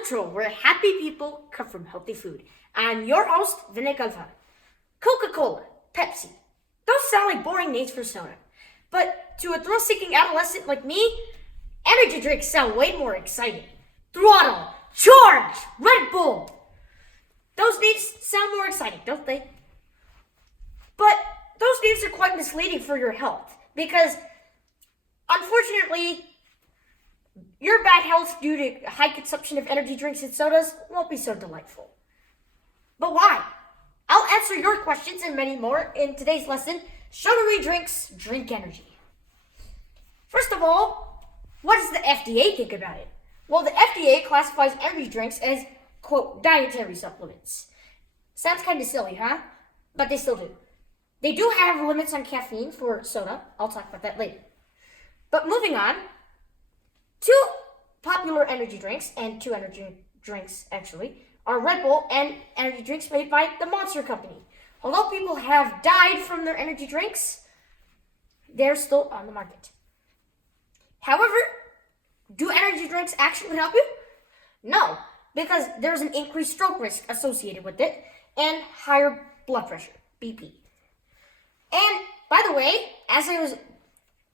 Patrol, where happy people come from healthy food. I'm your host, Vinay Kalfa. Coca-Cola, Pepsi. Those sound like boring names for soda. But to a thrill-seeking adolescent like me, energy drinks sound way more exciting. Throttle, Charge, Red Bull. Those names sound more exciting, don't they? But those names are quite misleading for your health because, unfortunately, your bad health due to high consumption of energy drinks and sodas won't be so delightful. But why? I'll answer your questions and many more in today's lesson, Sugary Drinks Drink Energy. First of all, what does the FDA think about it? Well, the FDA classifies energy drinks as, quote, dietary supplements. Sounds kind of silly, huh? But they still do. They do have limits on caffeine for soda. I'll talk about that later. But moving on, two popular energy drinks, and two energy drinks actually, are Red Bull and energy drinks made by the Monster Company. Although people have died from their energy drinks, they're still on the market. However, do energy drinks actually help you? No, because there's an increased stroke risk associated with it and higher blood pressure, BP. And by the way, as I was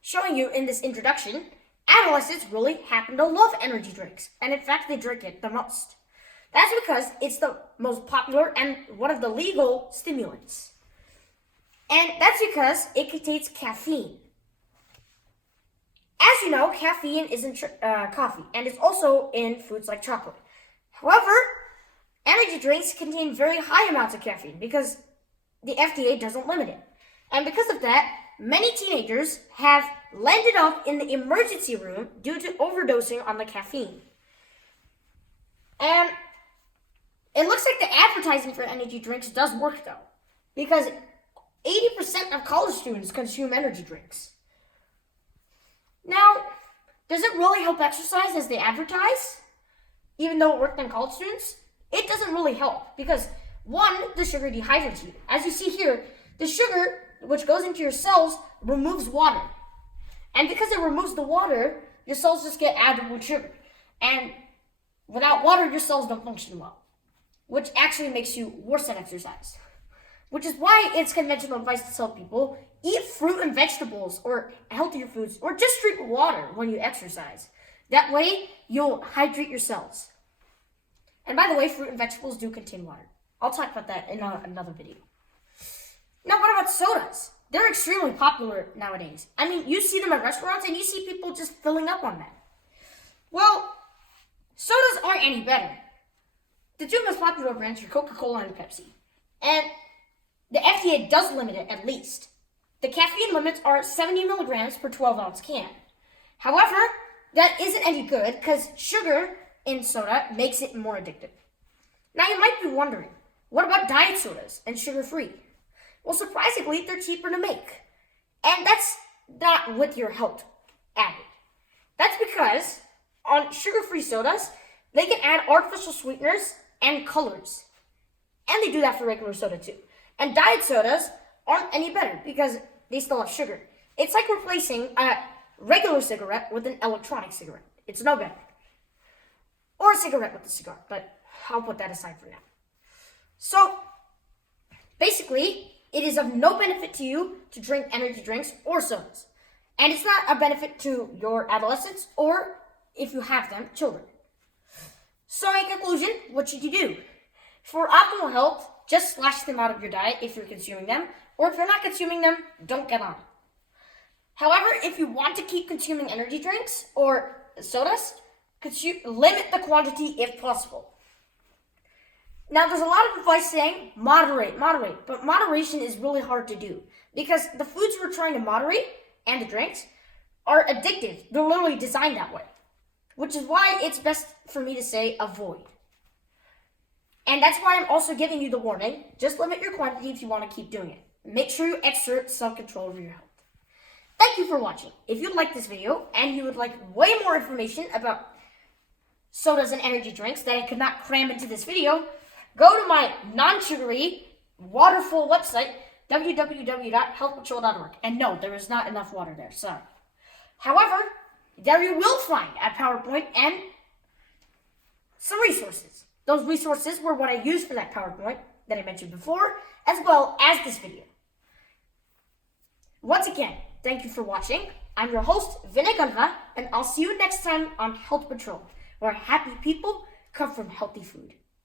showing you in this introduction, adolescents really happen to love energy drinks, and in fact, they drink it the most. That's because it's the most popular and one of the legal stimulants. And that's because it contains caffeine. As you know, caffeine is in coffee, and it's also in foods like chocolate. However, energy drinks contain very high amounts of caffeine because the FDA doesn't limit it. And because of that, many teenagers have landed up in the emergency room due to overdosing on the caffeine. And it looks like the advertising for energy drinks does work though, because 80% of college students consume energy drinks. Now, does it really help exercise as they advertise? Even though it worked on college students? It doesn't really help because, one, the sugar dehydrates you. As you see here, the sugar, which goes into your cells, removes water. And because it removes the water, your cells just get added with sugar. And without water, your cells don't function well, which actually makes you worse at exercise. Which is why it's conventional advice to tell people, eat fruit and vegetables or healthier foods, or just drink water when you exercise. That way, you'll hydrate your cells. And by the way, fruit and vegetables do contain water. I'll talk about that in another video. Now, what about sodas? They're extremely popular nowadays. I mean, you see them at restaurants and you see people just filling up on them. Well, sodas aren't any better. The two most popular brands are Coca-Cola and Pepsi. And the FDA does limit it at least. The caffeine limits are 70 milligrams per 12-ounce can. However, that isn't any good because sugar in soda makes it more addictive. Now you might be wondering, what about diet sodas and sugar-free? Well, surprisingly, they're cheaper to make. And that's not with your health added. That's because on sugar-free sodas, they can add artificial sweeteners and colors. And they do that for regular soda too. And diet sodas aren't any better because they still have sugar. It's like replacing a regular cigarette with an electronic cigarette. It's no better. Or a cigarette with a cigar, but I'll put that aside for now. So, basically, it is of no benefit to you to drink energy drinks or sodas. And it's not a benefit to your adolescents or, if you have them, children. So in conclusion, what should you do? For optimal health, just slash them out of your diet if you're consuming them, or if you're not consuming them, don't get on it. However, if you want to keep consuming energy drinks or sodas, limit the quantity if possible. Now, there's a lot of advice saying moderate, but moderation is really hard to do because the foods we're trying to moderate and the drinks are addictive. They're literally designed that way, which is why it's best for me to say avoid. And that's why I'm also giving you the warning, just limit your quantity if you want to keep doing it. Make sure you exert self-control over your health. Thank you for watching. If you liked this video and you would like way more information about sodas and energy drinks that I could not cram into this video, go to my non-sugary, waterful website, www.healthpatrol.org. And no, there is not enough water there, sorry. However, there you will find a PowerPoint and some resources. Those resources were what I used for that PowerPoint that I mentioned before, as well as this video. Once again, thank you for watching. I'm your host, Vinay Galva, and I'll see you next time on Health Patrol, where happy people come from healthy food.